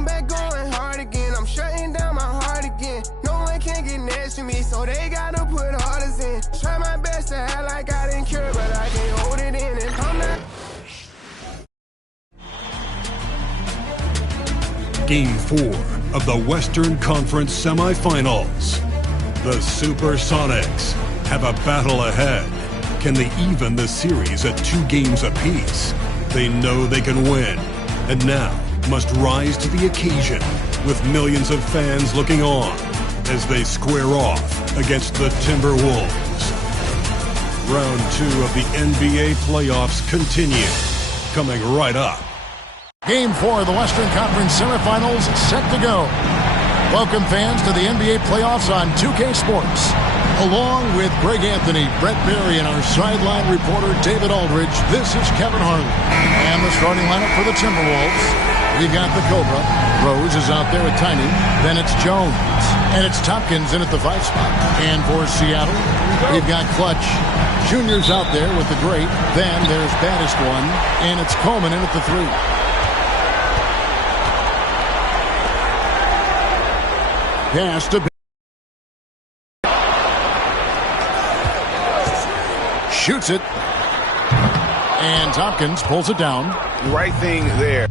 I'm back going hard again. I'm shutting down my heart again. No one can get next to me, so they gotta put orders in. Try my best to act like I didn't care, but I can't hold it in. And I'm not. Game 4 of the Western Conference semifinals. The Supersonics have a battle ahead. Can they even the series at 2 games apiece? They know they can win, and now must rise to the occasion with millions of fans looking on as they square off against the Timberwolves. Round 2 of the NBA Playoffs continue, coming right up. Game 4 of the Western Conference semifinals set to go. Welcome fans to the NBA Playoffs on 2K Sports. Along with Greg Anthony, Brett Berry, and our sideline reporter David Aldridge, this is Kevin Harlan. And the starting lineup for the Timberwolves. We've got the Cobra. Rose is out there with Tiny. Then it's Jones. And it's Tompkins in at the 5 spot. And for Seattle, we've got Clutch. Junior's out there with the Great. Then there's Baddest One. And it's Coleman in at the 3. Pass to shoots it, and Tompkins pulls it down. Right thing there.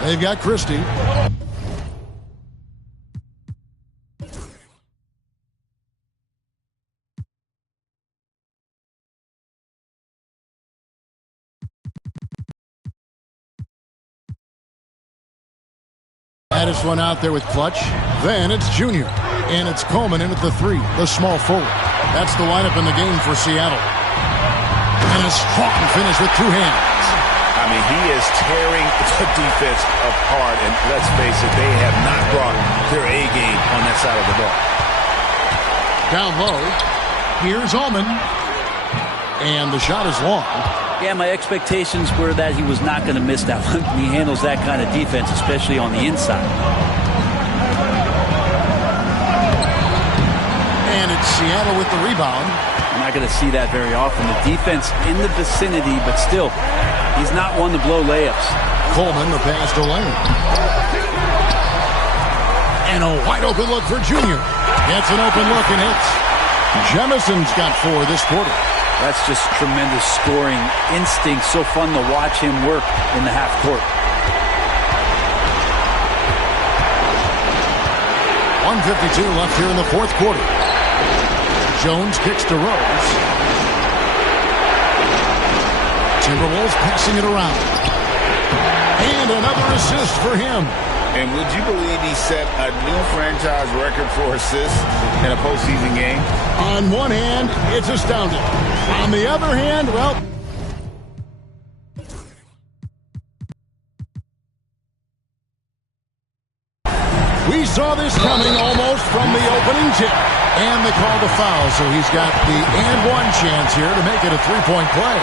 They've got Christie. Baddest One out there with Clutch. Then it's Junior. And it's Coleman in at the 3, the small forward. That's the lineup in the game for Seattle. And a strong finish with 2 hands. I mean, he is tearing the defense apart, and let's face it, they have not brought their A game on that side of the ball. Down low, here's Ullman, and the shot is long. Yeah, my expectations were that he was not going to miss that one. He handles that kind of defense, especially on the inside. And it's Seattle with the rebound. I'm not going to see that very often. The defense in the vicinity, but still, he's not one to blow layups. Coleman, the pass to Lane. And a wide open look for Junior. Gets an open look and hits. Jemison's got 4 this quarter. That's just tremendous scoring instinct. So fun to watch him work in the half court. 1:52 left here in the 4th quarter. Jones kicks to Rose. Timberwolves passing it around. And another assist for him. And would you believe he set a new franchise record for assists in a postseason game? On one hand, it's astounding. On the other hand, well, we saw this coming almost from the opening tip. And they called a foul, so he's got the and one chance here to make it a 3-point play.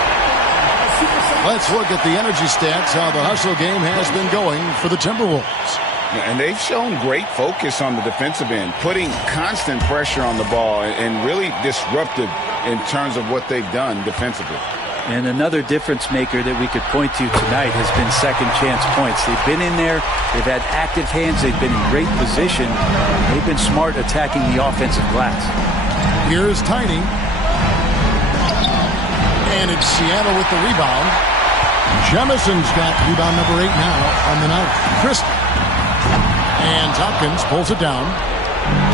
Let's look at the energy stats, how the hustle game has been going for the Timberwolves. And they've shown great focus on the defensive end, putting constant pressure on the ball and really disruptive in terms of what they've done defensively. And another difference maker that we could point to tonight has been second chance points. They've been in there. They've had active hands. They've been in great position. They've been smart attacking the offensive glass. Here's Tiny. And it's Seattle with the rebound. Jemison's got rebound number 8 now on the night. Christie. And Tompkins pulls it down.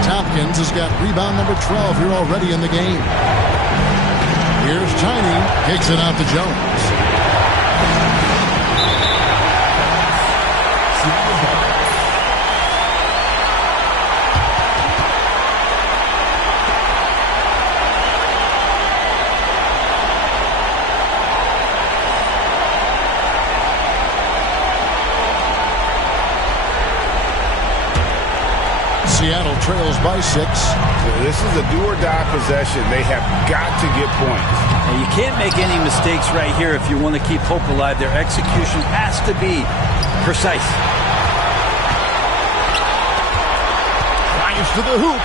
Tompkins has got rebound number 12 here already in the game. Here's Tiny, kicks it out to Jones. Seattle trails by 6. This is a do-or-die possession. They have got to get points. Now, you can't make any mistakes right here if you want to keep hope alive. Their execution has to be precise. Fires to the hoop.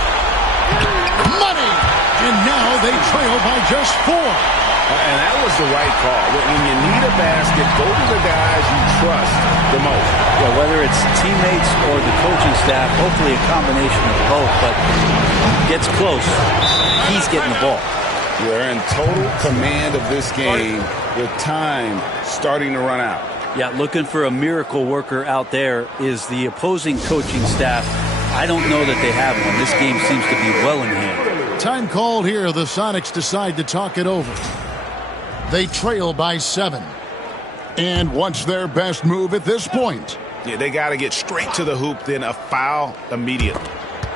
Money! And now they trail by just 4. And that was the right call. When you need a basket, go to the guys you trust the most. Yeah, whether it's teammates or the coaching staff, hopefully a combination of both, but gets close, he's getting the ball. They're in total command of this game with time starting to run out. Yeah, looking for a miracle worker out there is the opposing coaching staff. I don't know that they have one. This game seems to be well in hand. Time called here. The Sonics decide to talk it over. They trail by 7. And what's their best move at this point? Yeah, they got to get straight to the hoop, then a foul immediately.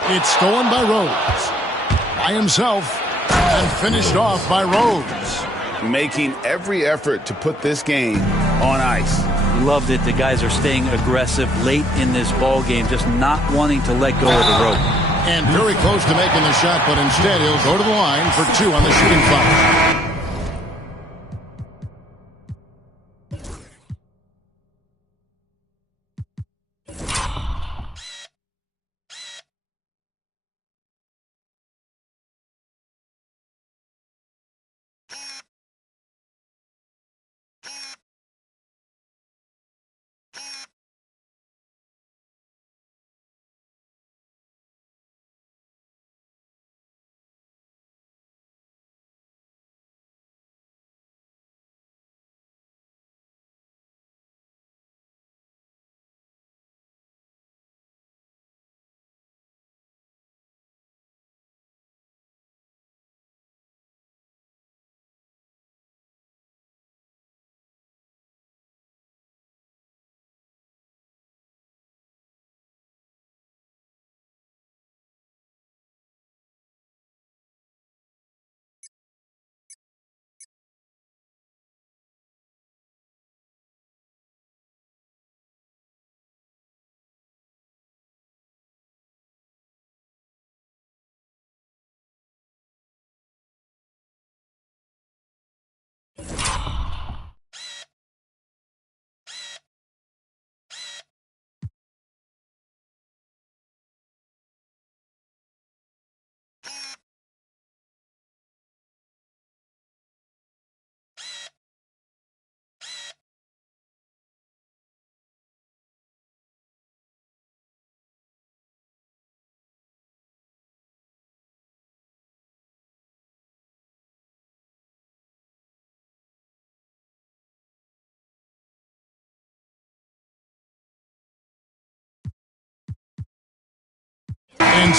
It's stolen by Rhodes. By himself. And finished off by Rhodes. Making every effort to put this game on ice. Loved it. The guys are staying aggressive late in this ball game, just not wanting to let go of the rope. And very close to making the shot, but instead he'll go to the line for 2 on the shooting foul. And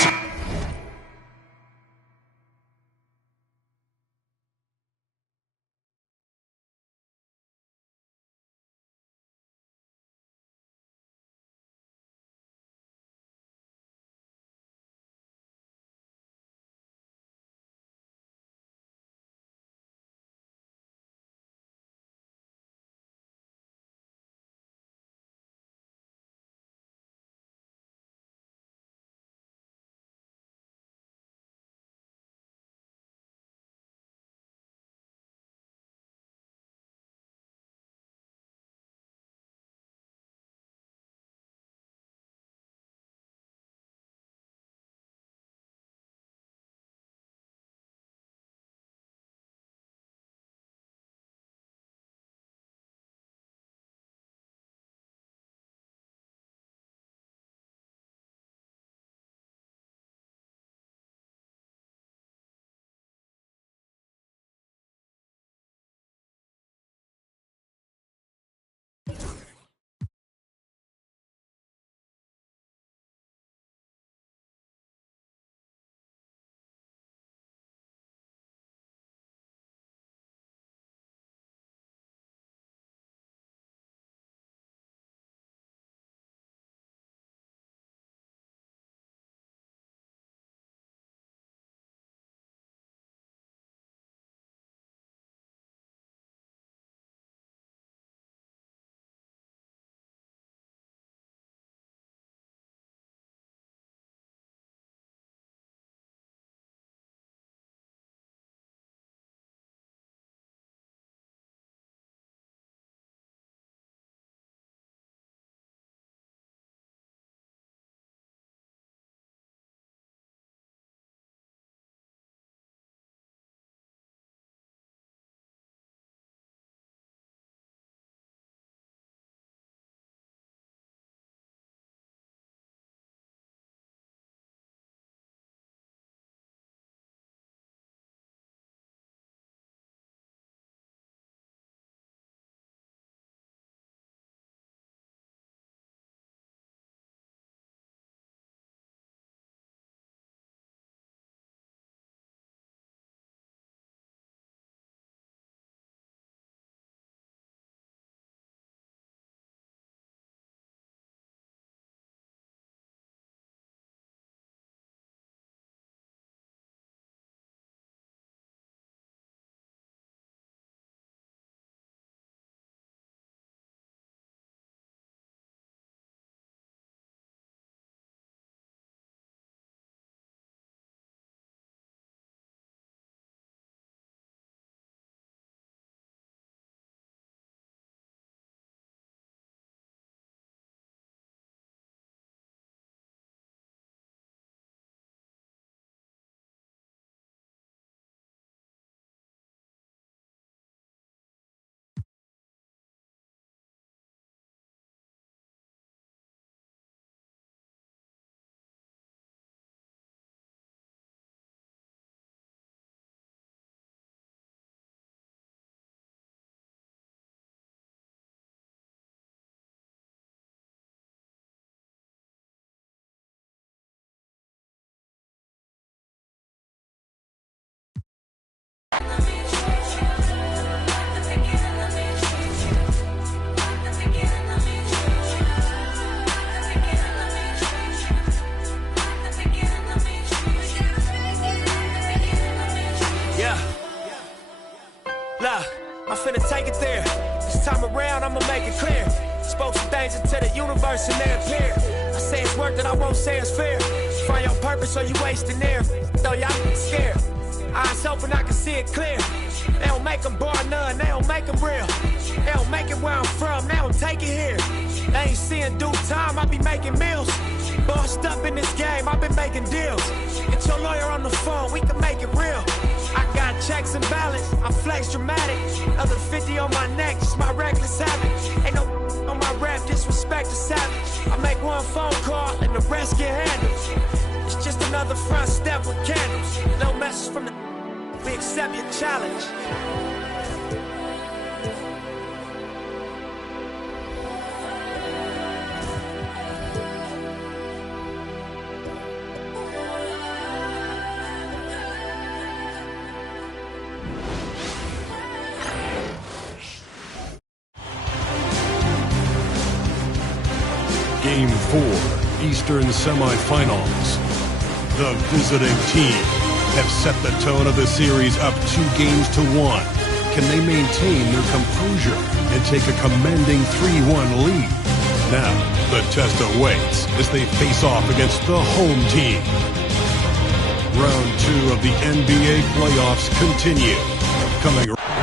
take it there. This time around, I'ma make it clear. Spoke some things into the universe and they appear. I say it's worth it, I won't say it's fair. Find your purpose or you wasting air. Though y'all scared. Eyes open, I can see it clear. They don't make them bar none, they don't make them real. They don't make it where I'm from, they don't take it here. They ain't seeing due time, I be making meals. Bossed up in this game, I've been making deals. Get your lawyer on the phone, we can make it real. I got checks and balance, I flex dramatic. Other 50 on my neck, just my reckless habit. Ain't no on my rap, disrespect the savage. I make one phone call and the rest get handled. It's just another front step with candles. No message from the... We accept your challenge. Game 4, Eastern semifinals. The visiting team have set the tone of the series up 2 games to 1. Can they maintain their composure and take a commanding 3-1 lead? Now, the test awaits as they face off against the home team. Round 2 of the NBA Playoffs continue.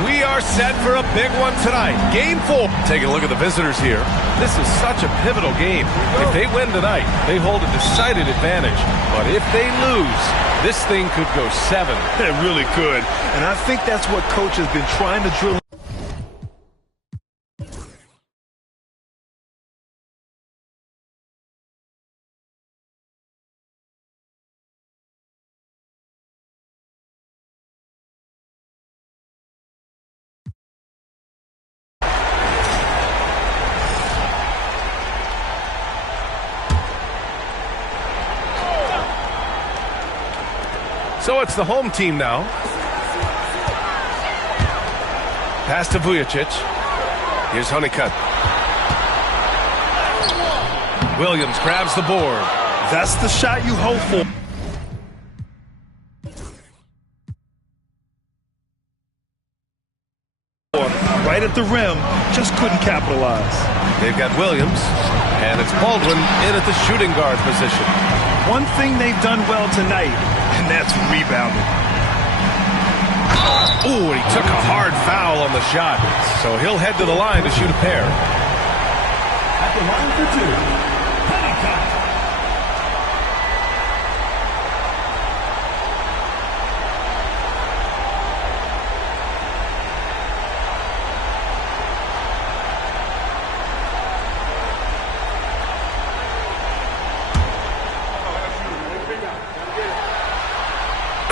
We are set for a big one tonight. Game 4. Take a look at the visitors here. This is such a pivotal game. If they win tonight, they hold a decided advantage. But if they lose, this thing could go 7. It really could. And I think that's what Coach has been trying to drill. So it's the home team now. Pass to Vujacic. Here's Honeycutt. Williams grabs the board. That's the shot you hope for. Right at the rim, just couldn't capitalize. They've got Williams, and it's Baldwin in at the shooting guard position. One thing they've done well tonight, and that's rebounding. Ooh, he took a hard foul on the shot, so he'll head to the line to shoot a pair. At the line for 2, Honeycutt.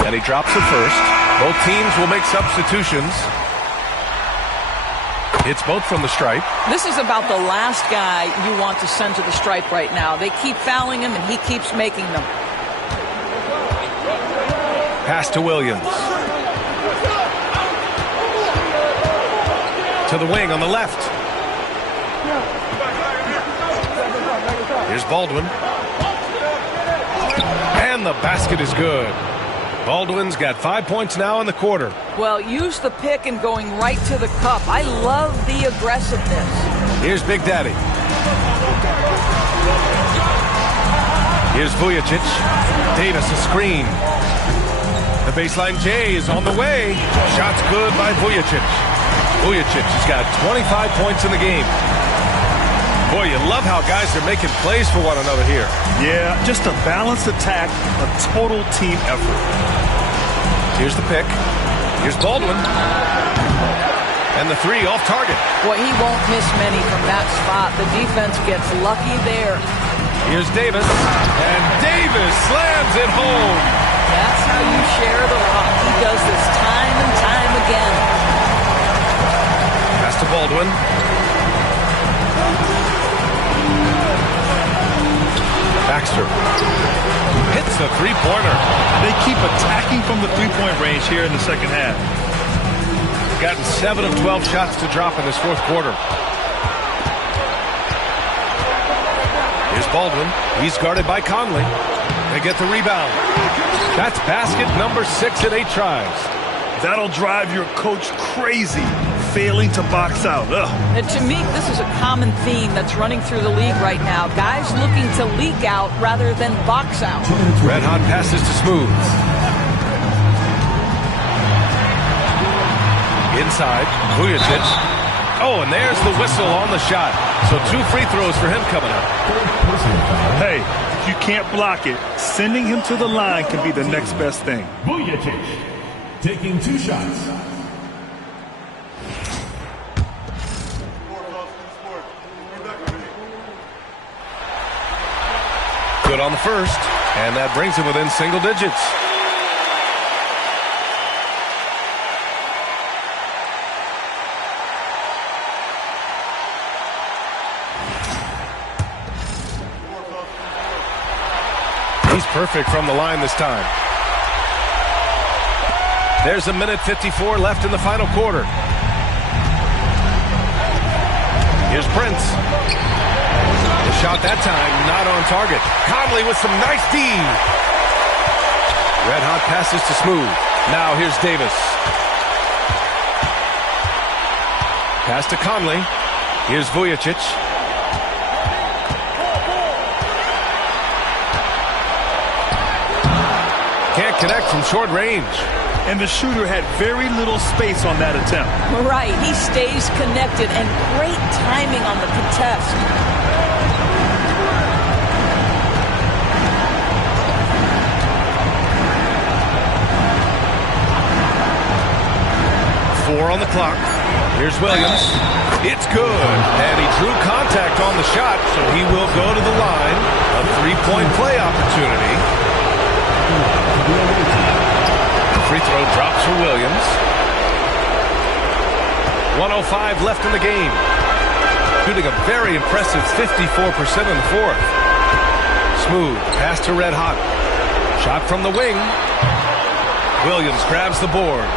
And he drops it first. Both teams will make substitutions. It's both from the stripe. This is about the last guy you want to send to the stripe right now. They keep fouling him, and he keeps making them. Pass to Williams. To the wing on the left. Here's Baldwin. And the basket is good. Baldwin's got 5 points now in the quarter. Well, use the pick and going right to the cup. I love the aggressiveness. Here's Big Daddy. Here's Vujacic. Davis a screen. The baseline J is on the way. Shot's good by Vujacic. Vujacic has got 25 points in the game. Boy, you love how guys are making plays for one another here. Yeah, just a balanced attack, a total team effort. Here's the pick. Here's Baldwin. And the 3 off target. Boy, he won't miss many from that spot. The defense gets lucky there. Here's Davis. And Davis slams it home. That's how you share the rock. He does this time and time again. Pass to Baldwin. Baxter hits the three-pointer. They keep attacking from the three-point range here in the second half. Gotten 7 of 12 shots to drop in this fourth quarter. Here's Baldwin. He's guarded by Conley. They get the rebound. That's basket number 6 in 8 tries. That'll drive your coach crazy. failing to box out. And to me, this is a common theme that's running through the league right now. Guys looking to leak out rather than box out. Red hot passes to Smooth. Inside, Vujacic. Oh, and there's the whistle on the shot. So 2 free throws for him coming up. Hey, if you can't block it, sending him to the line can be the next best thing. Vujacic taking 2 shots. Good on the first, and that brings him within single digits. He's perfect from the line this time. There's 1:54 left in the final quarter. Here's Prince. The shot that time not on target. Conley with some nice D. Red hot passes to Smooth. Now here's Davis. Pass to Conley. Here's Vujacic. Can't connect from short range. And the shooter had very little space on that attempt. Right, he stays connected and great timing on the contest. Four on the clock. Here's Williams. It's good. And he drew contact on the shot, so he will go to the line. A 3-point play opportunity. Free throw drops for Williams. 1:05 left in the game. Shooting a very impressive 54% in the fourth. Smooth. Pass to Red Hot. Shot from the wing. Williams grabs the board.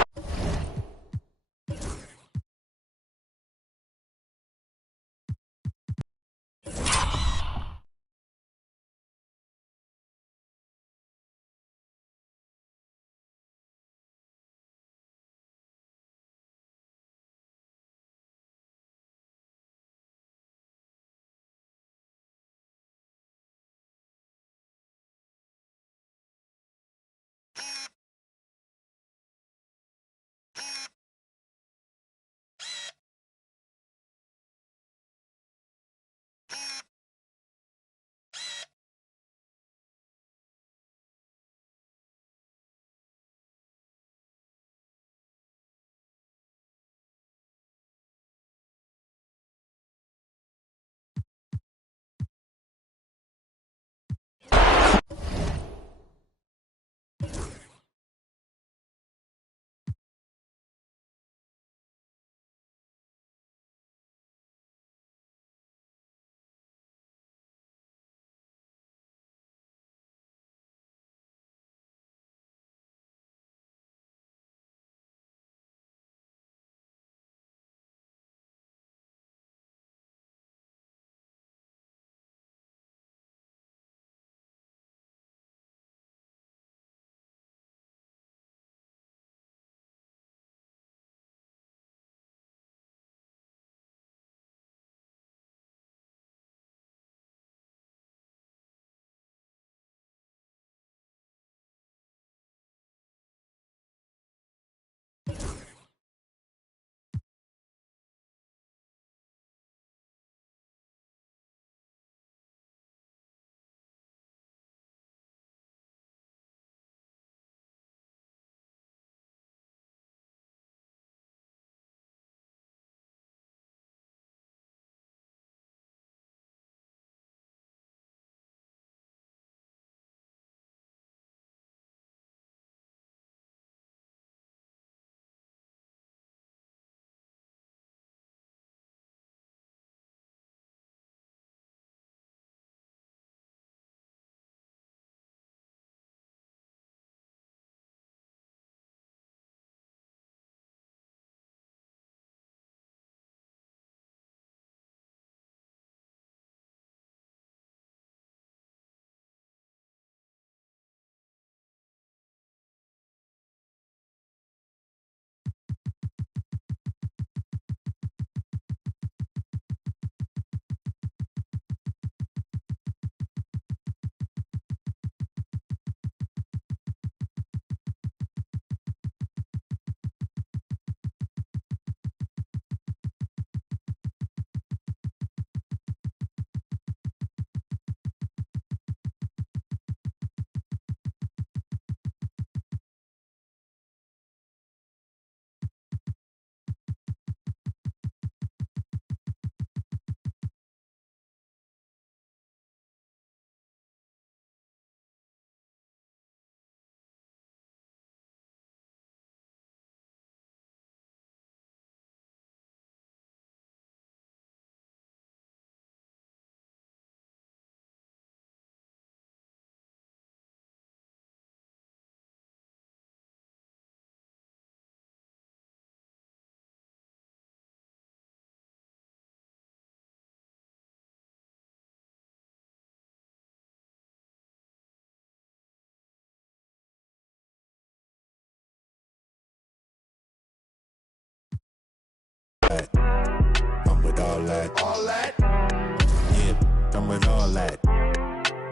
all that.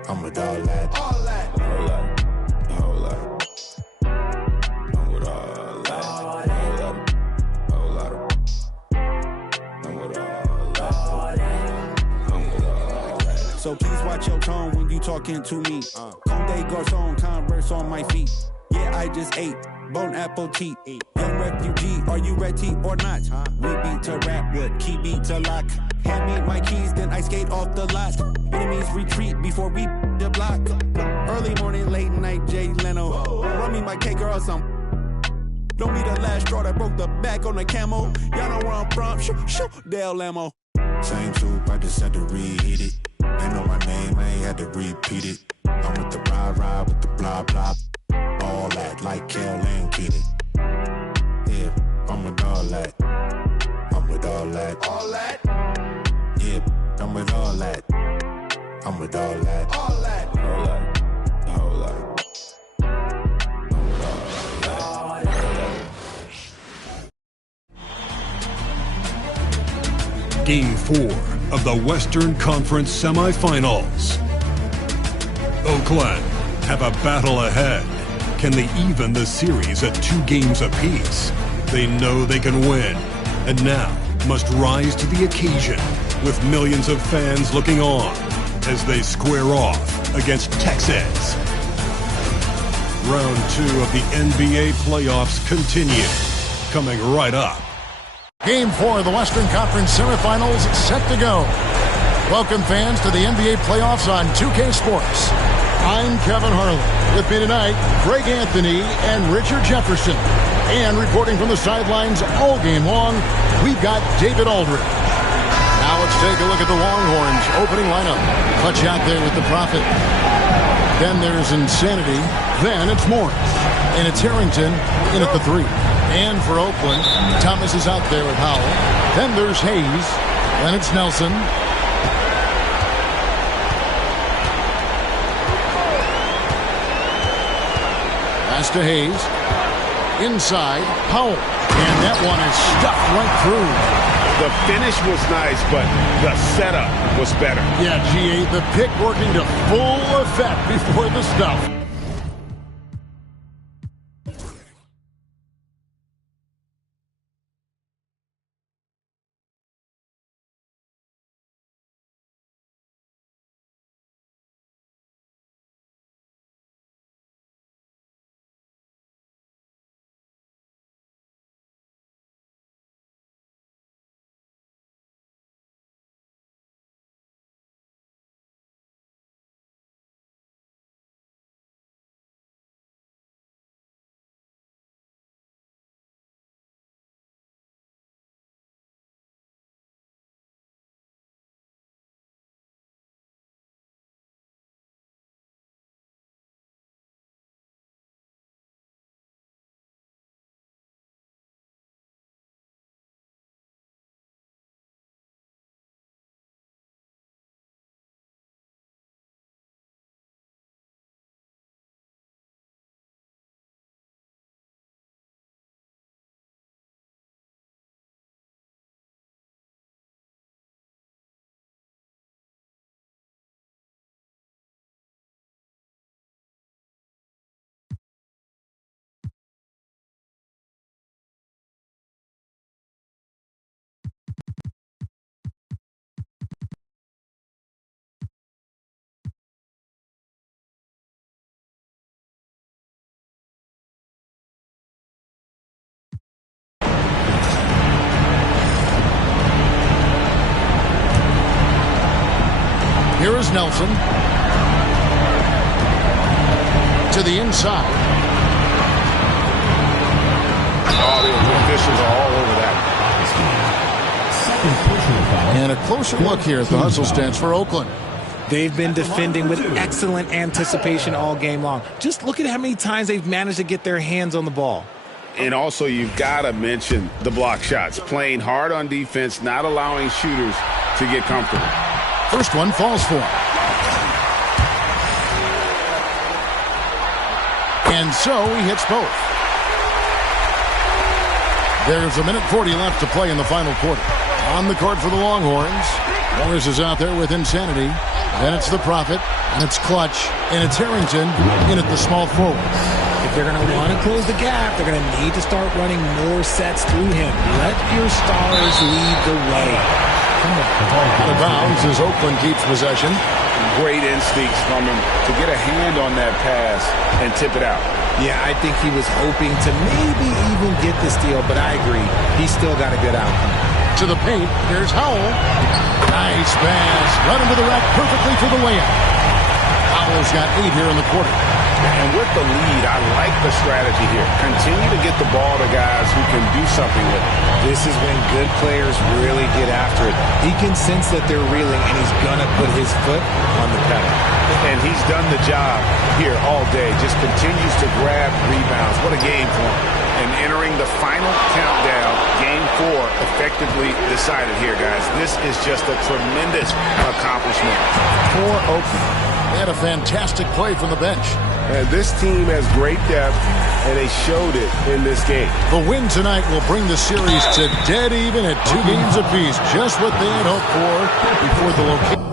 I'm with all that. All that. Whole lot. Whole lot. I'm with all that. Whole lot. I'm with all that. I'm with all that. So please watch your tone when you talking to me. Conde Garçon, Converse on my feet. Yeah, I just ate. Bon appetit. Young refugee, are you ready or not? We beat to rap with key beat to lock. Hand me my keys, then I skate off the lot. Enemies retreat before we the block. Early morning, late night, Jay Leno. Run me my cake or some. Don't be the last straw that broke the back on the camel. Y'all know where I'm from. Shoo, Dale Lamo. Same soup, I just had to reheat it. They know my name, I ain't had to repeat it. I'm with the ride with the blah blah. All that like Kel and Keaton. Yeah, I'm with all that. I'm with all that. All that. Yeah, I'm with all that. I'm with all that. All that. All that. All that. I'm with all that. Game 4 of the Western Conference semifinals. Oakland have a battle ahead. Can they even the series at 2 games apiece? They know they can win, and now must rise to the occasion with millions of fans looking on as they square off against Texas. Round 2 of the NBA Playoffs continue, coming right up. Game 4 of the Western Conference semifinals set to go. Welcome fans to the NBA Playoffs on 2K Sports. I'm Kevin Harlan. With me tonight, Greg Anthony and Richard Jefferson. And reporting from the sidelines all game long, we've got David Aldridge. Now let's take a look at the Longhorns opening lineup. Clutch out there with the Prophet. Then there's Insanity. Then it's Morris. And it's Harrington in at the 3. And for Oakland, Thomas is out there with Howell. Then there's Hayes. Then it's Nelson. Pass to Hayes. Inside, Howell. And that one is stuffed right through. The finish was nice, but the setup was better. Yeah, G.A., the pick working to full effect before the stuff. Here is Nelson. To the inside. Oh, the officials are all over that. And a closer look here at the hustle stance for Oakland. They've been defending with excellent anticipation all game long. Just look at how many times they've managed to get their hands on the ball. And also, you've got to mention the block shots. Playing hard on defense, not allowing shooters to get comfortable. First one falls for him. And so he hits both. There's a minute 40 left to play in the final quarter. On the court for the Longhorns. Morris is out there with Insanity. Then it's the Prophet, and it's Clutch, and it's Harrington in at the small forward. If they're going to want to close the gap, they're going to need to start running more sets through him. Let your stars lead the way. Come on. Out of bounds as Oakland keeps possession. Great instincts from him to get a hand on that pass and tip it out. Yeah, I think he was hoping to maybe even get the steal, but I agree. He still got a good outcome. To the paint, here's Howell. Nice pass. Run him to the rack perfectly for the layup. Howell's got 8 here in the quarter. And with the lead, I like the strategy here. Continue to get the ball to guys who can do something with it. This is when good players really get after it. He can sense that they're reeling, and he's going to put his foot on the pedal. And he's done the job here all day. Just continues to grab rebounds. What a game for him. And entering the final countdown, game 4 effectively decided here, guys. This is just a tremendous accomplishment for Oakland. They had a fantastic play from the bench. And this team has great depth, and they showed it in this game. The win tonight will bring the series to dead even at 2 games apiece. Just what they had hoped for before the location.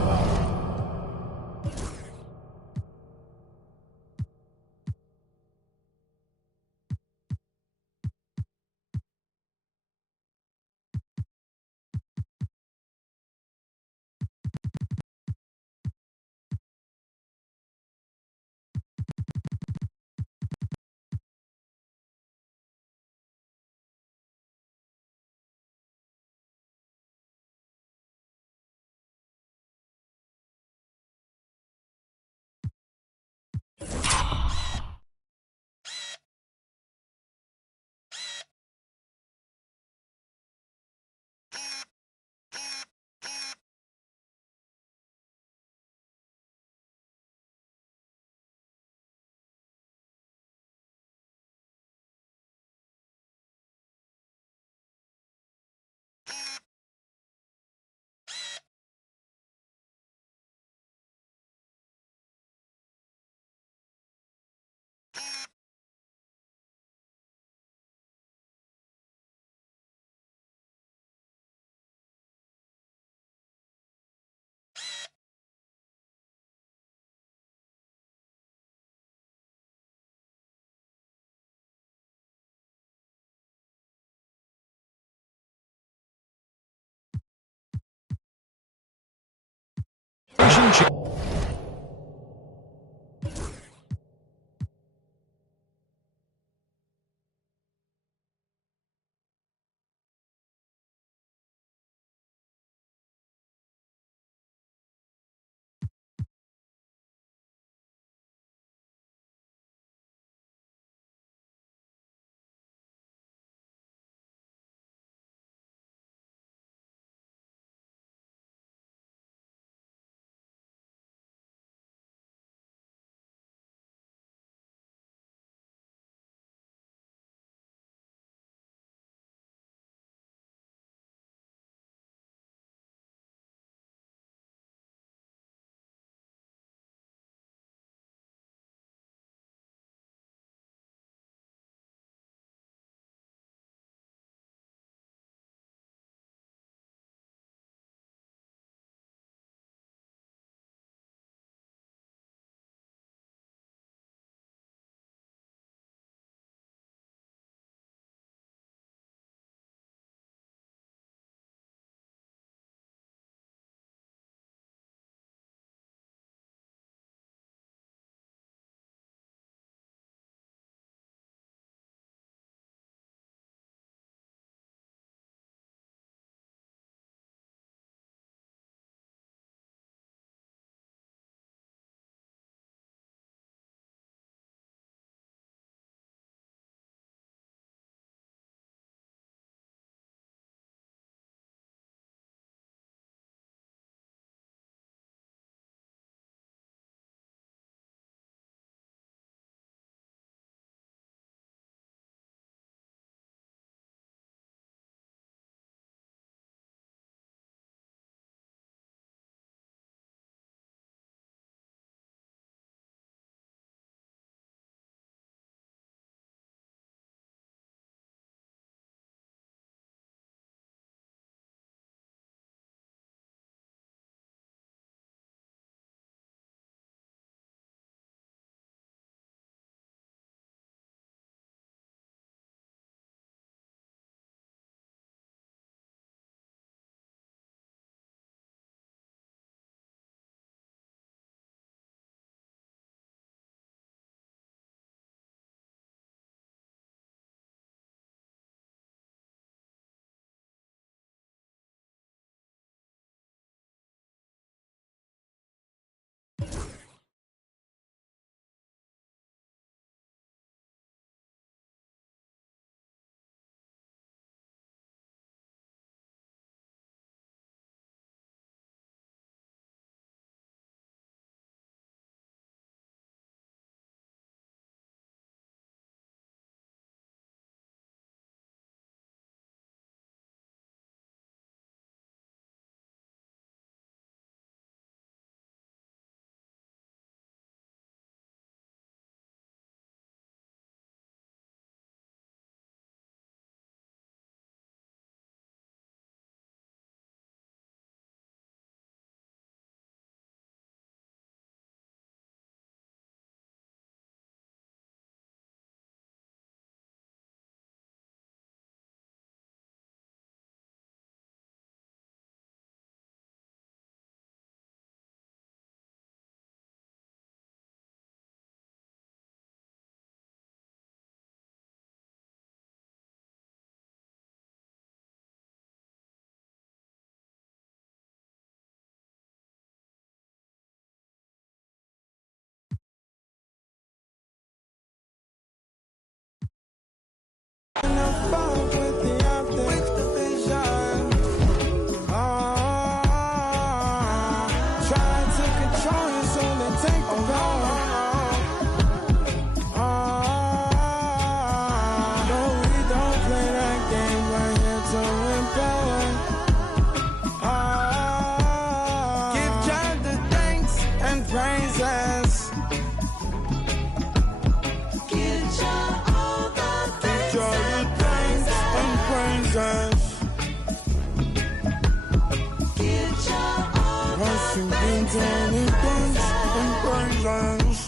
many thanks and praises.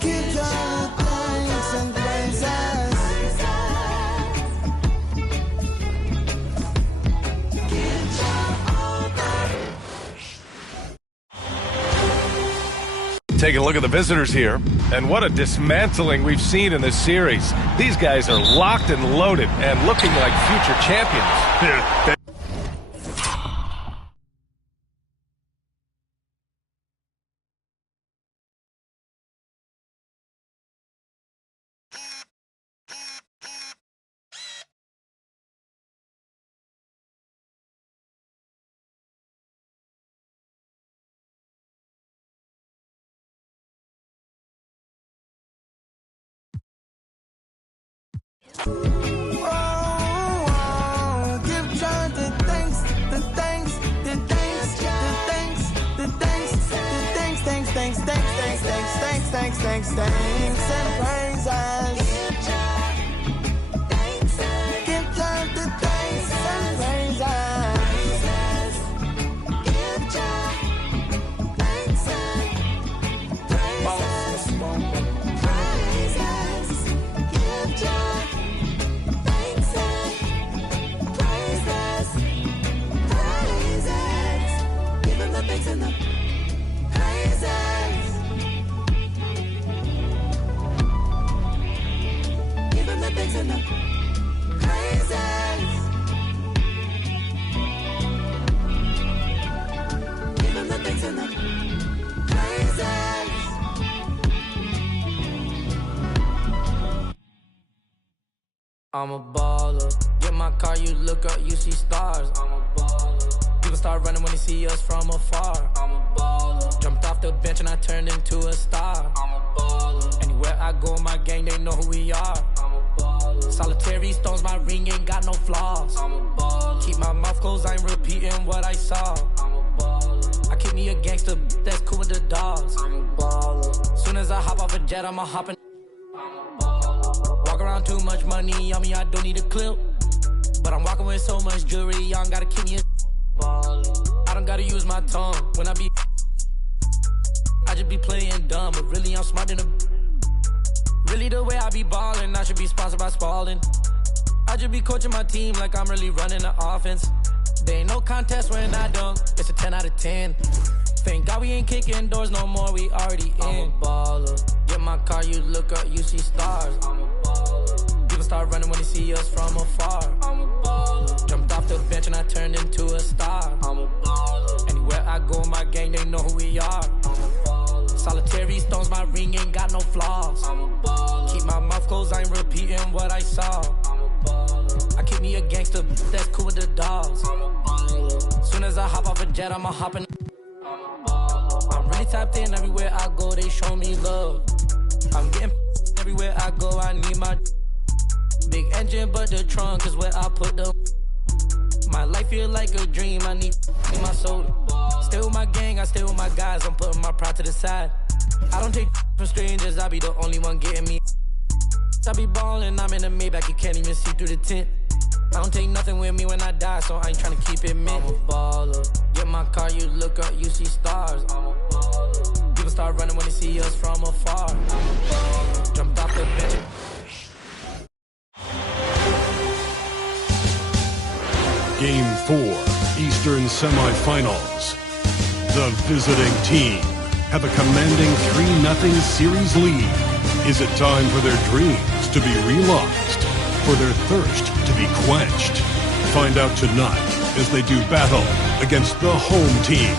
Give Jah thanks and praises. Give Jah all the. Take a look at the visitors here, and what a dismantling we've seen in this series. These guys are locked and loaded and looking like future champions. Yeah. Thanks and praises. Give Jah the thanks and praises. Give Jah thanks and praises. Give Jah thanks and praises. Give Him the thanks and the praises. Thanks and the praises. Give Him the thanks and the praises. I'm a baller. Get my car, you look up, you see stars. I'm a baller. People start running when they see us from afar. I'm a baller. Jumped off the bench and I turned into a star. I'm a baller. Anywhere I go in my gang, they know who we are. I'm a baller. Solitary stones, my ring ain't got no flaws. I'm a baller. Keep my mouth closed, I ain't repeating what I saw. I'm a baller. I keep me a gangster that's cool with the dogs. I'm a baller. Soon as I hop off a jet, I'ma hop in. I'm a baller. Walk around too much money on me, I don't need a clip. But I'm walking with so much jewelry, y'all gotta keep me a baller. I don't gotta use my tongue when I be. I just be playing dumb, but really I'm smart than a. Really the way I be ballin', I should be sponsored by Spalding. I just be coaching my team like I'm really running the offense. There ain't no contest when I dunk, it's a 10 out of 10. Thank God we ain't kicking doors no more, we already in. I'm a baller. Get my car, you look up, you see stars. I'm a baller. People start running when they see us from afar. I'm a baller. Jumped off the bench and I turned into a star. I'm a baller. Anywhere I go in my gang, they know who we are. I'm a baller. Solitary stones, my ring ain't got no flaws. I'm a baller. Keep my mouth closed, I ain't repeating what I saw. I'm a baller. I keep me a gangster that's cool with the dogs. I'm a baller. Soon as I hop off a jet, I'ma hop in. I'm really tapped in everywhere I go, they show me love. I'm getting everywhere I go, I need my big engine, but the trunk is where I put them. My life feel like a dream, I need my soda. Stay with my gang, I stay with my guys, I'm putting my pride to the side. I don't take from strangers, I be the only one getting me. I be ballin', I'm in the Maybach, you can't even see through the tent. I don't take nothing with me when I die, so I ain't tryna keep it mint. I'm a baller. Get my car, you look up, you see stars. I'm a baller. People start running when they see us from afar. I'm a baller. Jumped off the bench. Game 4, Eastern semifinals. The visiting team have a commanding 3-0 series lead. Is it time for their dreams to be realized? For their thirst to be quenched? Find out tonight as they do battle against the home team.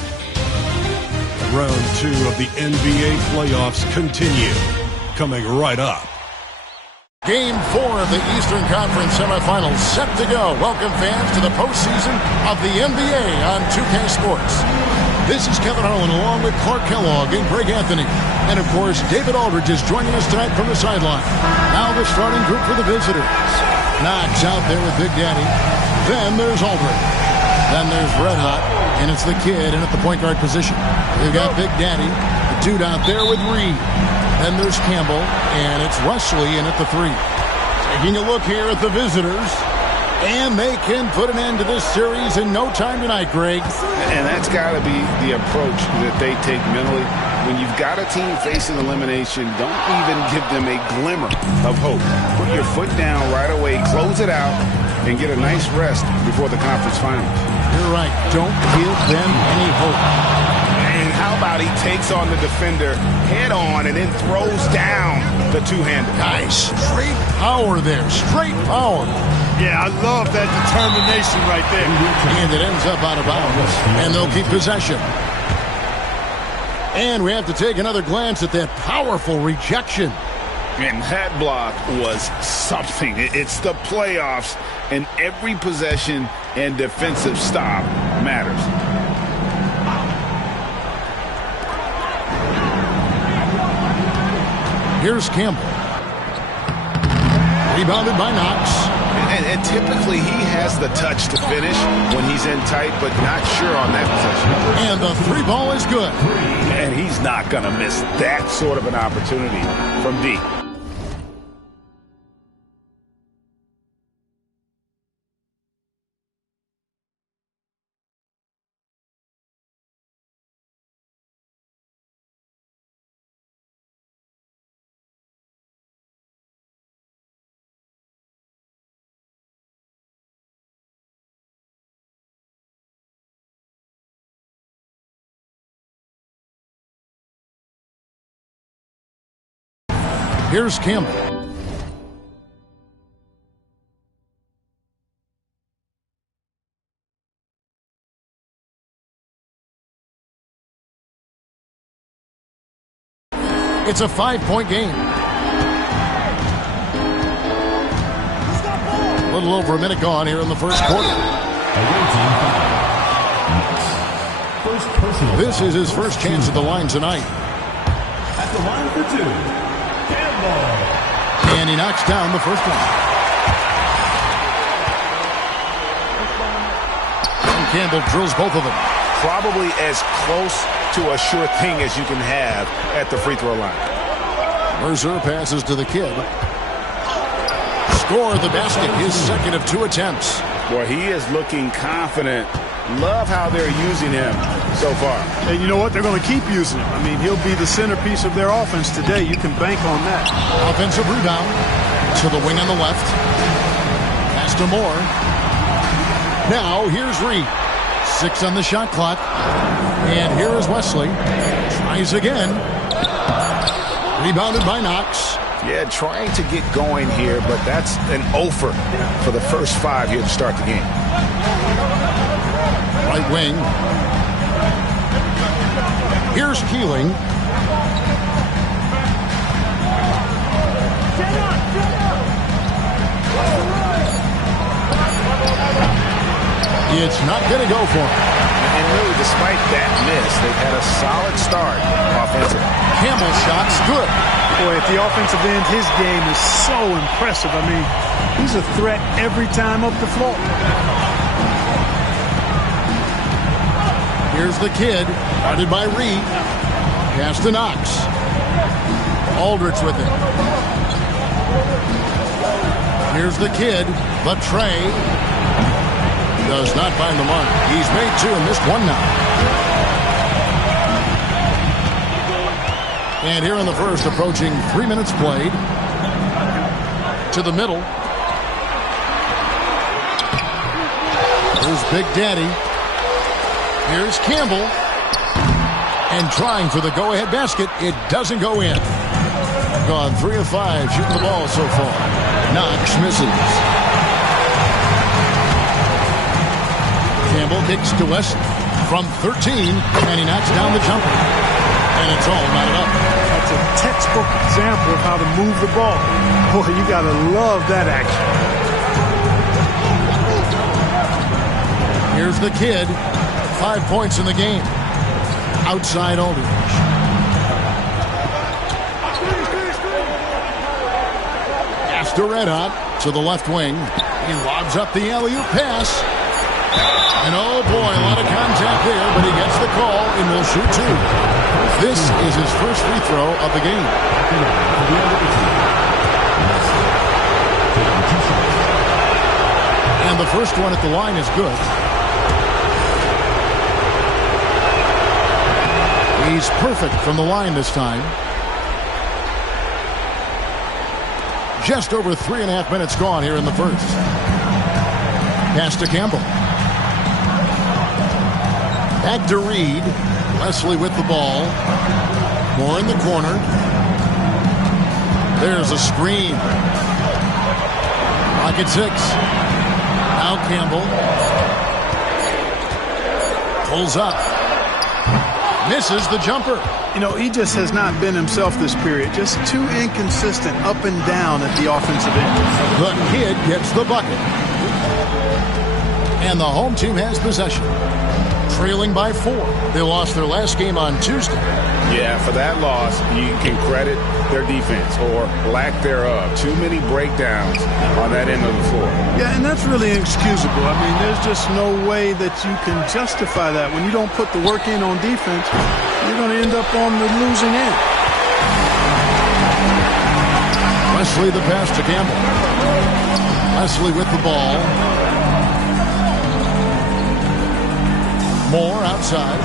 Round 2 of the NBA Playoffs continue. Coming right up. Game 4 of the Eastern Conference semifinals set to go. Welcome fans to the postseason of the NBA on 2K Sports. This is Kevin Harlan along with Clark Kellogg and Greg Anthony. And of course, David Aldridge is joining us tonight from the sideline. Now the starting group for the visitors. Knox out there with Big Daddy. Then there's Aldridge. Then there's Red Hot. And it's the kid in at the point guard position. We've got Big Daddy, the dude out there with Reed. Then there's Campbell, and it's Wesley in at the 3. Taking a look here at the visitors. And they can put an end to this series in no time tonight, Greg. And that's got to be the approach that they take mentally. When you've got a team facing elimination, don't even give them a glimmer of hope. Put your foot down right away, close it out, and get a nice rest before the conference final. You're right. Don't give them any hope. And how about he takes on the defender head on and then throws down the two-hander. Nice. Straight power there. Straight power. Yeah, I love that determination right there. And it ends up out of bounds. And they'll keep possession. And we have to take another glance at that powerful rejection. And that block was something. It's the playoffs, and every possession and defensive stop matters. Here's Campbell. Rebounded by Knox. And typically he has the touch to finish when he's in tight, but not sure on that possession. And the three ball is good. And he's not going to miss that sort of an opportunity from deep. Here's Campbell. It's a 5-point game. A little over a minute gone here in the first quarter. This is his first chance at the line tonight. At the line for two. And he knocks down the first one. And Campbell drills both of them. Probably as close to a sure thing as you can have at the free throw line. Mercer passes to the kid. Score the basket, his second of 2 attempts. Boy, he is looking confident. Love how they're using him so far. And you know what? They're going to keep using him. I mean, he'll be the centerpiece of their offense today. You can bank on that. Offensive rebound to the wing on the left. Pass to Moore. Now, here's Reed. 6 on the shot clock. And here is Wesley. Tries again. Rebounded by Knox. Yeah, trying to get going here, but that's an offer for the first 5 here to start the game. Right wing. Here's Keeling. It's not going to go for him. And really, despite that miss, they've had a solid start offensively. Campbell's shot's good. Boy, at the offensive end, his game is so impressive. I mean, he's a threat every time up the floor. Here's the kid, guarded by Reed. Pass to Knox. Aldridge with it. Here's the kid, the Trey. Does not find the mark. He's made 2 and missed 1 now. And here in the first, approaching 3 minutes played. To the middle. Here's Big Daddy. Here's Campbell. And trying for the go-ahead basket. It doesn't go in. Gone 3 of 5 shooting the ball so far. Knox misses. Campbell kicks to West from 13. And he knocks down the jumper. And it's all knotted up. That's a textbook example of how to move the ball. Boy, you got to love that action. Here's the kid. 5 points in the game. Outside Aldridge. After Red Hot to the left wing. He lobs up the alley-oop pass. And oh boy, a lot of contact there, but he gets the call and will shoot 2. This is his first free throw of the game. And And the first one at the line is good. He's perfect from the line this time. Just over 3.5 minutes gone here in the first. Pass to Campbell. Back to Reed. Leslie with the ball. More in the corner. There's a screen. Pocket 6. Now Campbell. Pulls up. Misses the jumper. You know, he just has not been himself this period. Just too inconsistent up and down at the offensive end. The kid gets the bucket. And the home team has possession. Trailing by 4. They lost their last game on Tuesday. Yeah, for that loss, you can credit their defense or lack thereof. Too many breakdowns on that end of the floor. Yeah, and that's really inexcusable. I mean, there's just no way that you can justify that. When you don't put the work in on defense, you're going to end up on the losing end. Leslie the pass to Campbell. Leslie with the ball. Moore outside.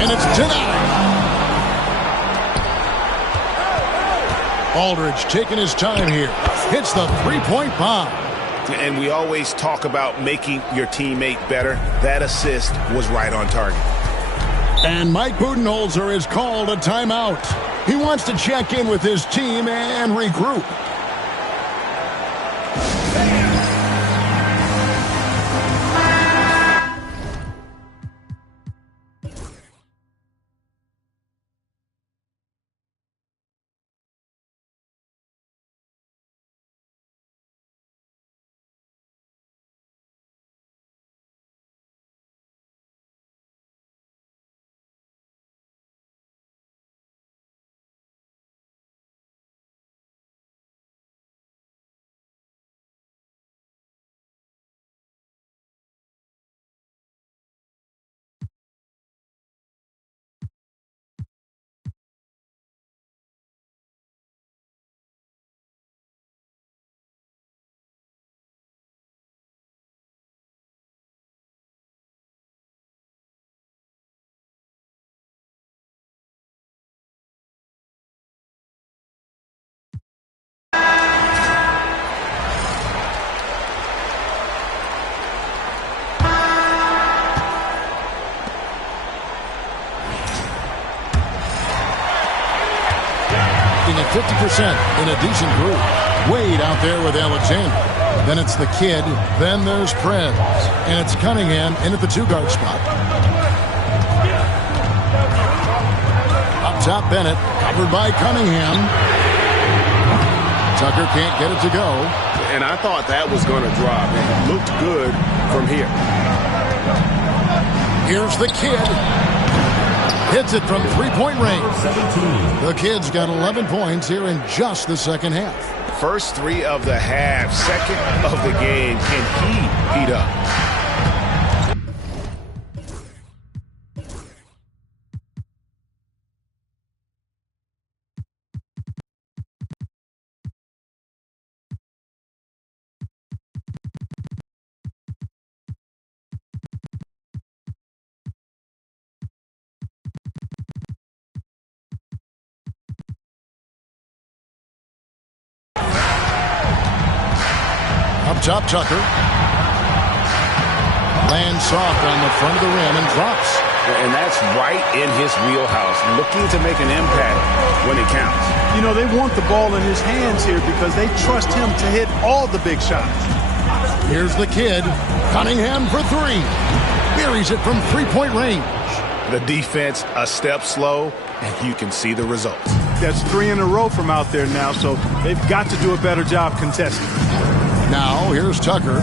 And it's denied. Aldridge taking his time here. Hits the three-point bomb. And we always talk about making your teammate better. That assist was right on target. And Mike Budenholzer has called a timeout. He wants to check in with his team and regroup. At 50% in a decent group. Wade out there with Alexander. Then it's the kid. Then there's Prez. And it's Cunningham in at the 2-guard spot. Up top, Bennett. Covered by Cunningham. Tucker can't get it to go. And I thought that was going to drop. It looked good from here. Here's the kid. Hits it from three-point range. The kid's got 11 points here in just the second half. First 3 of the half, second of the game. Can he heat up? Up top, Tucker. Lands soft on the front of the rim and drops. And that's right in his wheelhouse, looking to make an impact when it counts. You know, they want the ball in his hands here because they trust him to hit all the big shots. Here's the kid. Cunningham for 3. Buries it from three-point range. The defense a step slow, and you can see the results. That's 3 in a row from out there now, so they've got to do a better job contesting. Now, here's Tucker.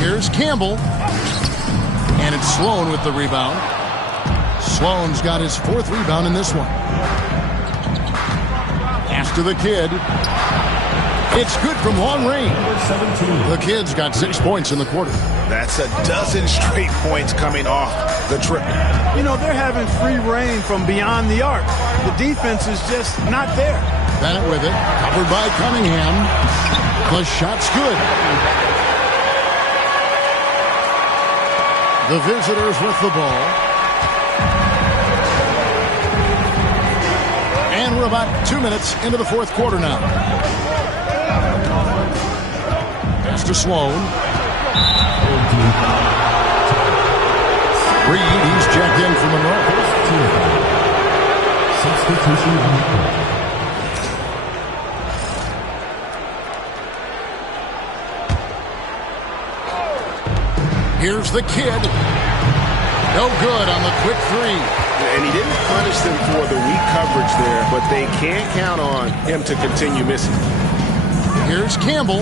Here's Campbell. And it's Sloan with the rebound. Sloan's got his 4th rebound in this one. Pass to the kid. It's good from long range. The kid's got 6 points in the quarter. That's a dozen straight points coming off the triple. You know, they're having free reign from beyond the arc. The defense is just not there. Bennett with it. Covered by Cunningham. The shot's good. The visitors with the ball. And we're about 2 minutes into the fourth quarter now. Pass to Sloan. Reed, he's checked in from Monroe. Substitution on the court. Here's the kid. No good on the quick three. And he didn't punish them for the weak coverage there, but they can't count on him to continue missing. Here's Campbell.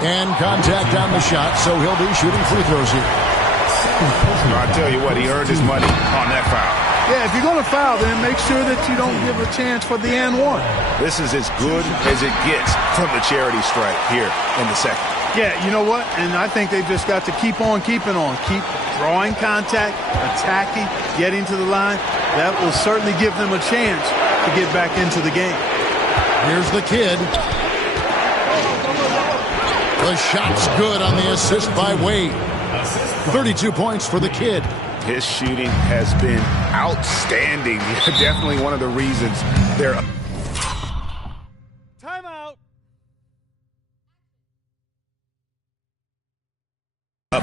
And contact on the shot, so he'll be shooting free throws here. I tell you what, he earned his money on that foul. Yeah, if you're going to foul, then make sure that you don't give a chance for the and one. This is as good as it gets from the charity stripe here in the second. Yeah, you know what? And I think they've just got to keep on keeping on. Keep drawing contact, attacking, getting to the line. That will certainly give them a chance to get back into the game. Here's the kid. The shot's good on the assist by Wade. 32 points for the kid. His shooting has been outstanding. Definitely one of the reasons they're up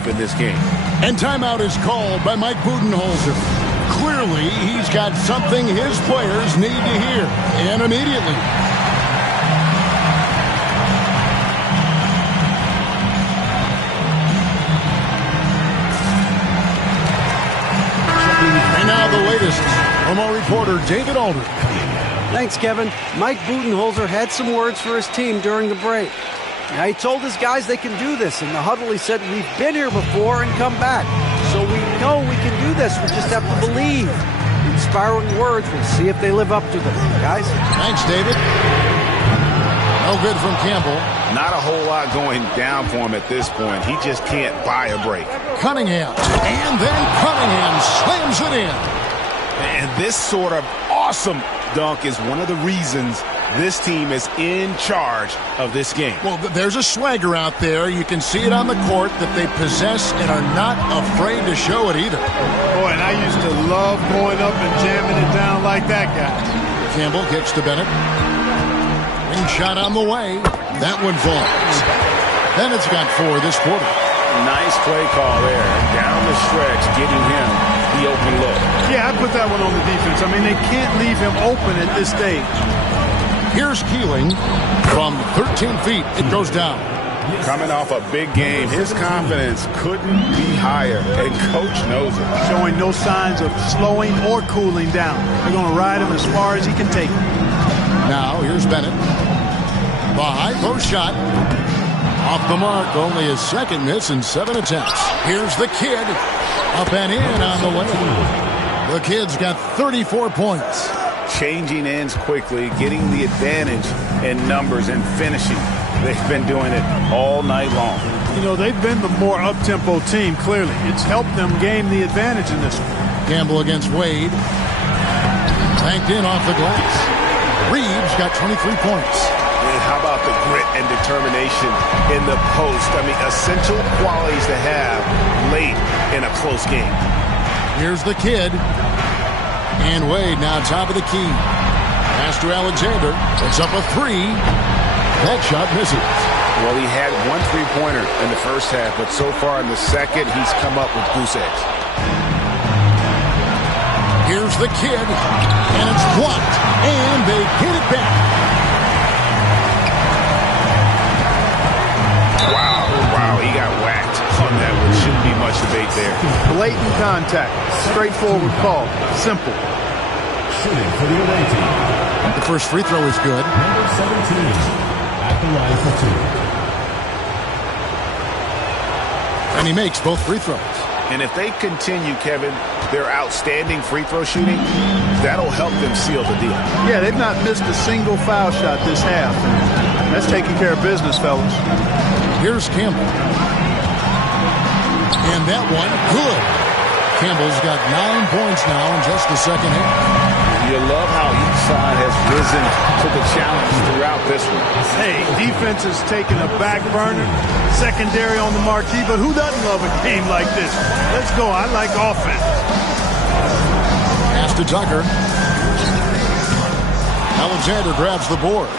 in this game. And timeout is called by Mike Budenholzer. Clearly, he's got something his players need to hear, and immediately. And now the latest from our reporter, David Aldridge. Thanks, Kevin. Mike Budenholzer had some words for his team during the break. Now, he told his guys they can do this. In the huddle, he said, we've been here before and come back. So we know we can do this. We just have to believe. Inspiring words. We'll see if they live up to them. Guys? Thanks, David. No good from Campbell. Not a whole lot going down for him at this point. He just can't buy a break. Cunningham. And then Cunningham slams it in. And this sort of awesome dunk is one of the reasons this team is in charge of this game. Well, there's a swagger out there. You can see it on the court that they possess and are not afraid to show it either. Boy, and I used to love going up and jamming it down like that guy. Campbell kicks to Bennett. Ring shot on the way. That one falls. Bennett's got 4 this quarter. Nice play call there. Down the stretch, getting him the open look. Yeah, I put that one on the defense. I mean, they can't leave him open at this stage. Here's Keeling from 13 feet. It goes down. Coming off a big game, his confidence couldn't be higher, and Coach knows it. Showing no signs of slowing or cooling down. They're going to ride him as far as he can take him. Now, here's Bennett. The high post shot. Off the mark, only his second miss in 7 attempts. Here's the kid. Up and in on the way. The kid's got 34 points. Changing ends quickly, getting the advantage in numbers and finishing. They've been doing it all night long. You know, they've been the more up-tempo team, clearly. It's helped them gain the advantage in this one. Campbell against Wade. Banked in off the glass. Reeves got 23 points. And how about the grit and determination in the post? I mean, essential qualities to have late in a close game. Here's the kid. And Wade now top of the key. Pass to Alexander. It's up a 3. That shot misses. Well, he had 1 3-pointer in the first half, but so far in the second, he's come up with goose eggs. Here's the kid. And it's blocked. And they get it back. Wow, he got whacked on that one. Shouldn't be much debate there. Blatant contact. Straightforward call. Simple. Shooting for the away team. The first free throw is good. Number 17 at the line for 2. And he makes both free throws. And if they continue, Kevin, their outstanding free throw shooting, that'll help them seal the deal. Yeah, they've not missed a single foul shot this half. That's taking care of business, fellas. Here's Campbell. And that one, good. Campbell's got 9 points now in just the second half. You love how each side has risen to the challenge throughout this one. Hey, defense is taking a back burner, secondary on the marquee, but who doesn't love a game like this? Let's go. I like offense. Pass to Tucker. Alexander grabs the board.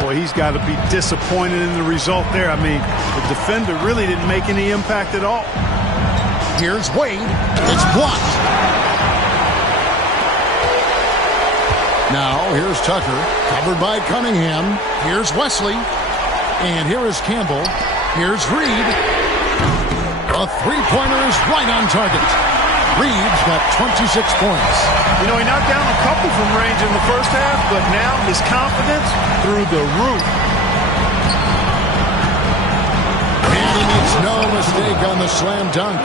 Boy, he's got to be disappointed in the result there. I mean, the defender really didn't make any impact at all. Here's Wade. It's blocked. Now, here's Tucker. Covered by Cunningham. Here's Wesley. And here is Campbell. Here's Reed. A three-pointer is right on target. Reed's got 26 points. You know, he knocked down a couple from range in the first half, but now his confidence through the roof. And he makes no mistake on the slam dunk.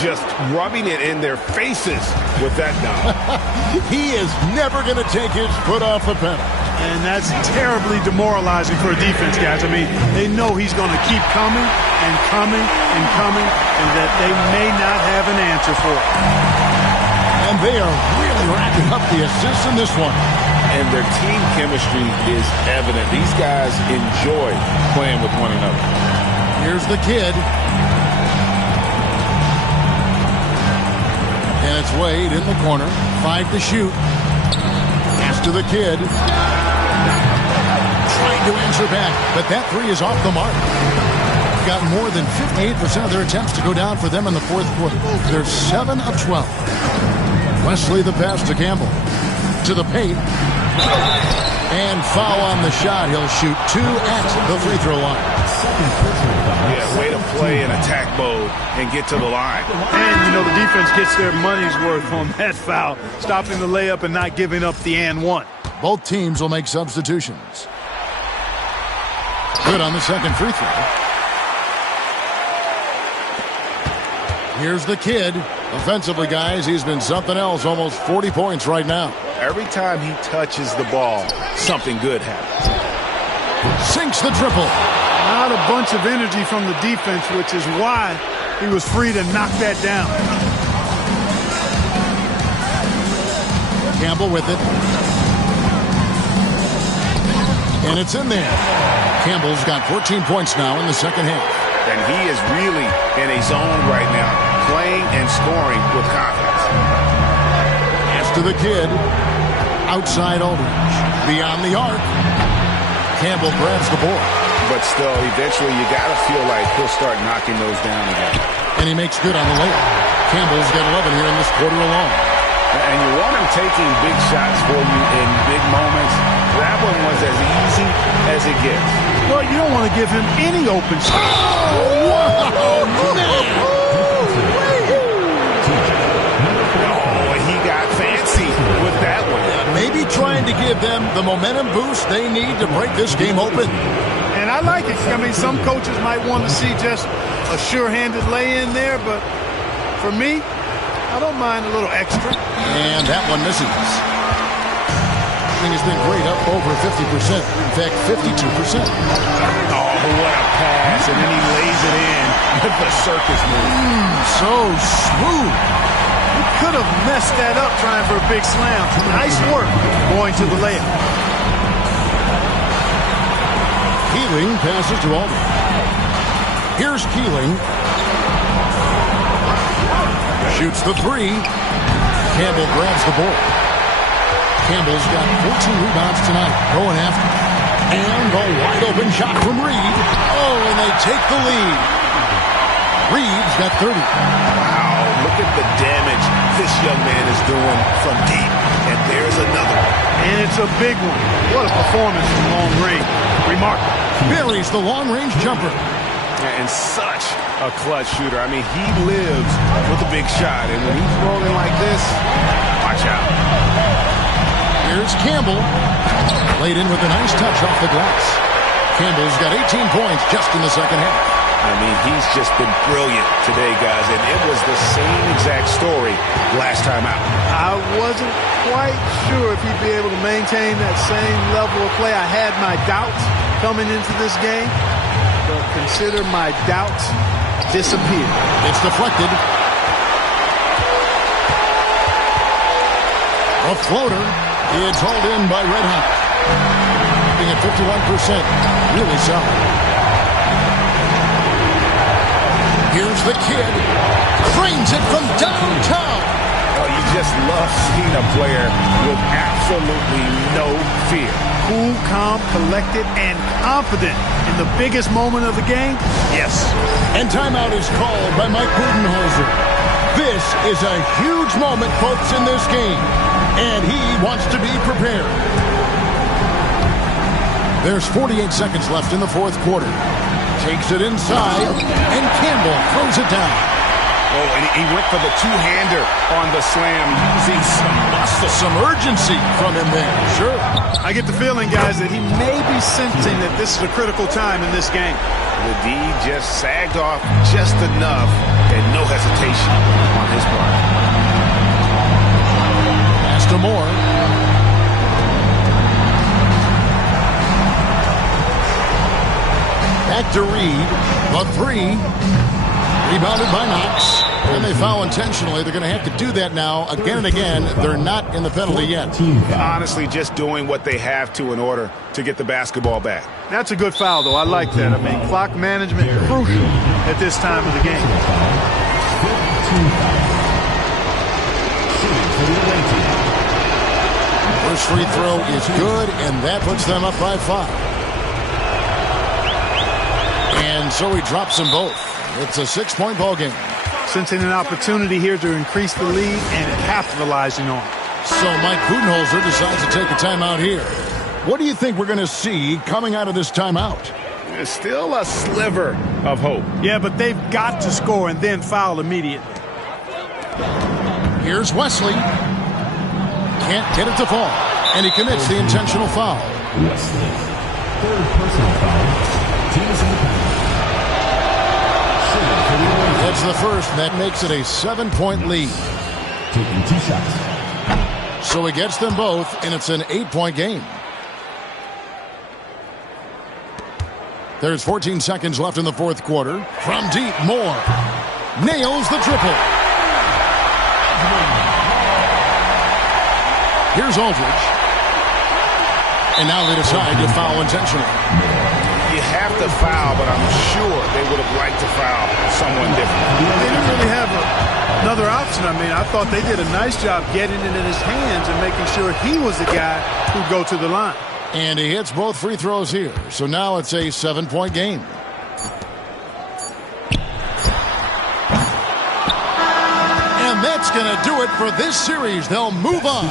Just rubbing it in their faces with that dunk. He is never going to take his foot off the pedal. And that's terribly demoralizing for a defense, guys. I mean, they know he's going to keep coming and coming and coming, and that they may not have an answer for it. And they are really racking up the assists in this one. And their team chemistry is evident. These guys enjoy playing with one another. Here's the kid. And it's Wade in the corner. 5 to shoot. Pass to the kid. Trying to answer back, but that three is off the mark. Got more than 58% of their attempts to go down for them in the fourth quarter. They're 7 of 12. Wesley the pass to Campbell. To the paint. And foul on the shot. He'll shoot 2 at the free throw line. Yeah, way to play in attack mode and get to the line. And, you know, the defense gets their money's worth on that foul, stopping the layup and not giving up the and one. Both teams will make substitutions. Good on the second free throw. Here's the kid. Offensively, guys, he's been something else. Almost 40 points right now. Every time he touches the ball, something good happens. Sinks the triple. Not a bunch of energy from the defense, which is why he was free to knock that down. Campbell with it. And it's in there. Campbell's got 14 points now in the second half. And he is really in a zone right now, playing and scoring with confidence. Pass to the kid. Outside Aldridge. Beyond the arc. Campbell grabs the board. But still, eventually you got to feel like he'll start knocking those down again. And he makes good on the layup. Campbell's got 11 here in this quarter alone. And you want him taking big shots for you in big moments. That one was as easy as it gets. Well, you don't want to give him any open shot. Oh, man. Oh, he got fancy with that one. Maybe trying to give them the momentum boost they need to break this game open. And I like it. I mean, some coaches might want to see just a sure-handed lay-in there, but for me, I don't mind a little extra. And that one misses. Thing has been great, up over 50%. In fact, 52%. Oh, what a pass. And then he lays it in with the circus move. So smooth. He could have messed that up trying for a big slam. Nice work going to the layup. Keeling passes to Aldridge. Here's Keeling. Shoots the three. Campbell grabs the ball. Campbell's got 14 rebounds tonight. Going after. And a wide open shot from Reed. Oh, and they take the lead. Reed's got 30. Wow, look at the damage this young man is doing from deep. And there's another one. And it's a big one. What a performance from long range. Remarkable. Buries the long-range jumper. And such a clutch shooter. I mean, he lives with a big shot. And when he's rolling like this, watch out. Here's Campbell. Laid in with a nice touch off the glass. Campbell's got 18 points just in the second half. I mean, he's just been brilliant today, guys. And it was the same exact story last time out. I wasn't quite sure if he'd be able to maintain that same level of play. I had my doubts coming into this game. But consider my doubts disappear. It's deflected. A floater. It's hauled in by Red Hot. Being at 51%. Really solid. Here's the kid. Cranes it from downtown. Oh, you just love seeing a player with absolutely no fear. Cool, calm, collected, and confident in the biggest moment of the game? Yes. And timeout is called by Mike Budenholzer. This is a huge moment, folks, in this game. And he wants to be prepared. There's 48 seconds left in the fourth quarter. Takes it inside, and Campbell throws it down. Oh, and he went for the two-hander on the slam, using some muscle. Some urgency from him there. Sure. I get the feeling, guys, that he may be sensing that this is a critical time in this game. The D just sagged off just enough, and no hesitation on his part. Pass to Moore. Back to Reed. The three. Rebounded by Knox. And they foul intentionally. They're going to have to do that now again and again. They're not in the penalty yet. Honestly, just doing what they have to in order to get the basketball back. That's a good foul, though. I like that. I mean, clock management crucial at this time of the game. First free throw is good, and that puts them up by 5. And so he drops them both. It's a 6-point ball game. Sensing an opportunity here to increase the lead and capitalizing on it. So Mike Budenholzer decides to take a timeout here. What do you think we're going to see coming out of this timeout? There's still a sliver of hope. Yeah, but they've got to score and then foul immediately. Here's Wesley. Can't get it to fall. And he commits the intentional foul. Wesley. Third personal foul. Teams in the penalty. That's the first. That makes it a 7-point lead. Taking 2 shots. So he gets them both, and it's an 8-point game. There's 14 seconds left in the fourth quarter. From deep, Moore nails the triple. Here's Aldridge. And now they decide to foul intentionally. You have to foul, but I'm sure they would have liked to foul someone different. They didn't really have another option. I mean, I thought they did a nice job getting it in his hands and making sure he was the guy who'd go to the line. And he hits both free throws here. So now it's a 7-point game. And that's going to do it for this series. They'll move on.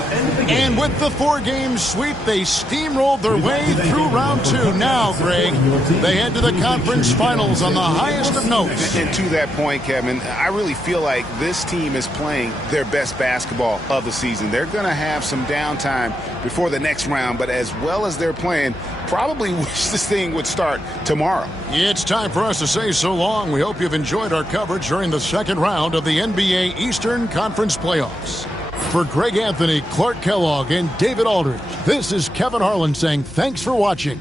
And with the 4-game sweep, they steamrolled their way through round 2. Now, Greg, they head to the conference finals on the highest of notes. And to that point, Kevin, I really feel like this team is playing their best basketball of the season. They're going to have some downtime before the next round, but as well as they're playing, probably wish this thing would start tomorrow. It's time for us to say so long. We hope you've enjoyed our coverage during the second round of the NBA Eastern Conference Playoffs. For Greg Anthony, Clark Kellogg, and David Aldridge, this is Kevin Harlan saying thanks for watching.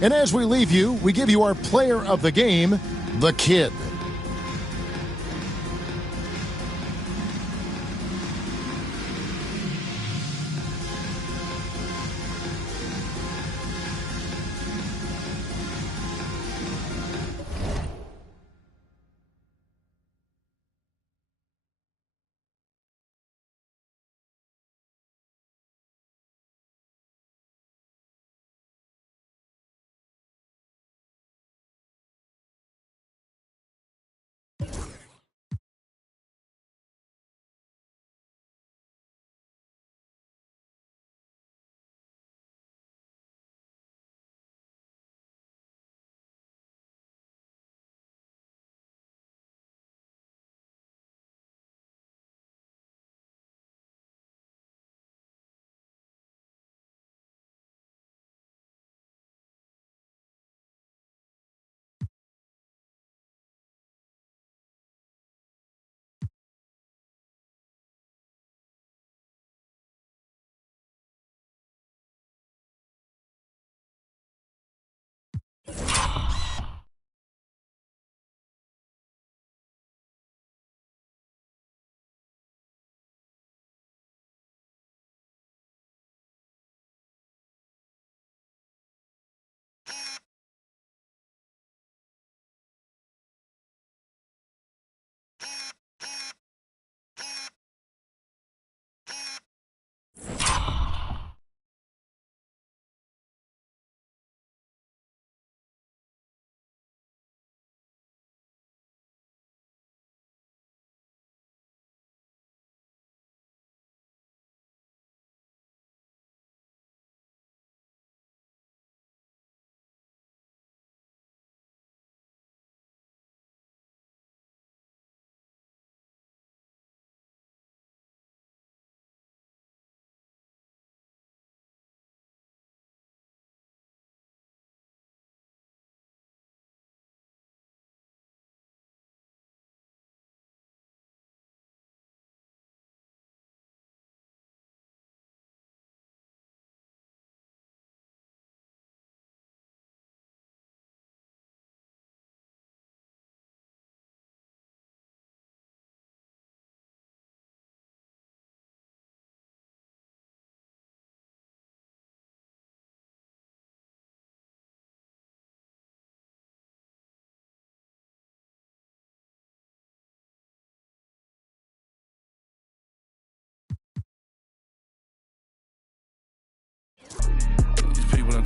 And as we leave you, we give you our player of the game, the Kid.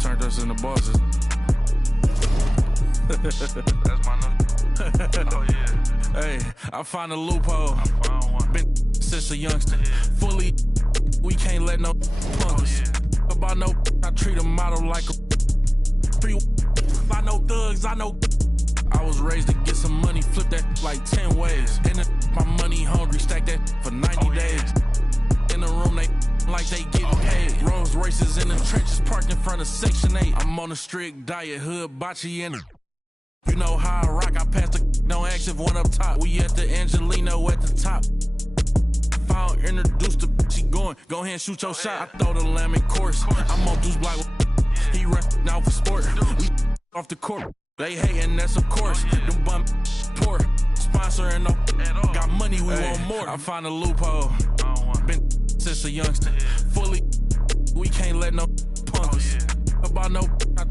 turned us into bosses. That's my nigga. Oh, yeah. Hey, I found a loophole. I found one. Been since a youngster. Yeah. Fully, we can't let no punk us. Yeah. About no, I treat a model like a I know thugs, I know. I was raised to get some money, flip that like 10 ways. And my money hungry, stack that for 90 days. In the room, they like they getting paid. Rolls Royces in the trenches, parked in front of Section 8. I'm on a strict diet, hood, bocce, and you know how I rock. I pass the don't ask if one up top. We at the Angelino at the top. Found introduced the she going. Go ahead and shoot your shot. I throw the lamb in course. I'm on Deuce Block. He rest now for sport. We off the court. They hating, that's of course. Them bum poor. Sponsoring no. Got money, we want more. I find a loophole. Been since a youngster. Fully, we can't let no punk us. About no, I